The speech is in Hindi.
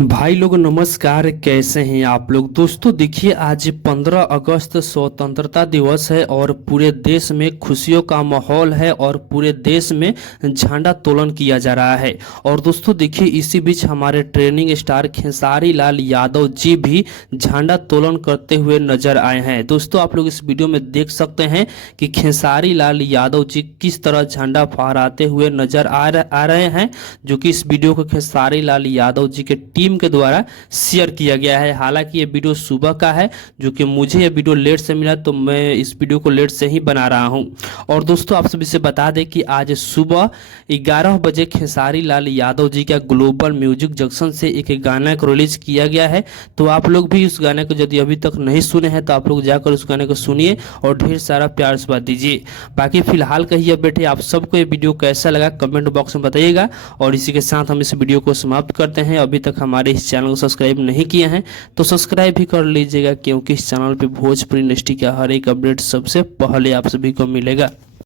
भाई लोग नमस्कार, कैसे हैं आप लोग। दोस्तों देखिए, आज 15 अगस्त स्वतंत्रता दिवस है और पूरे देश में खुशियों का माहौल है और पूरे देश में झंडा तोलन किया जा रहा है। और दोस्तों देखिए, इसी बीच हमारे ट्रेनिंग स्टार खेसारी लाल यादव जी भी झंडा तोलन करते हुए नजर आए हैं। दोस्तों आप लोग इस वीडियो में देख सकते हैं कि खेसारी लाल यादव जी किस तरह झंडा फहराते हुए नजर आ रहे हैं, जो कि इस वीडियो को खेसारी लाल यादव जी के टीम के द्वारा शेयर किया गया है। हालांकि ये वीडियो सुबह का है, जो कि मुझे ये वीडियो लेट से मिला, तो मैं इस वीडियो को लेट से ही बना रहा हूं। और दोस्तों आप सभी से बता दें कि आज सुबह 11 बजे खेसारी लाल यादव जी का ग्लोबल म्यूजिक जंक्शन से एक गाना को रिलीज किया गया है। तो आप लोग भी उस गाने को यदि अभी तक नहीं सुने हैं तो आप लोग जाकर उस गाने को सुनिए और ढेर सारा प्यार से बात दीजिए। बाकी फिलहाल कहिए बेटे, आप सबको ये वीडियो कैसा लगा कमेंट बॉक्स में बताइएगा। और इसी के साथ हम इस वीडियो को समाप्त करते हैं। अभी तक हमारे इस चैनल को सब्सक्राइब नहीं किए हैं तो सब्सक्राइब भी कर लीजिएगा, क्योंकि इस चैनल पे भोजपुरी इंडस्ट्री का हर एक अपडेट सबसे पहले आप सभी को मिलेगा।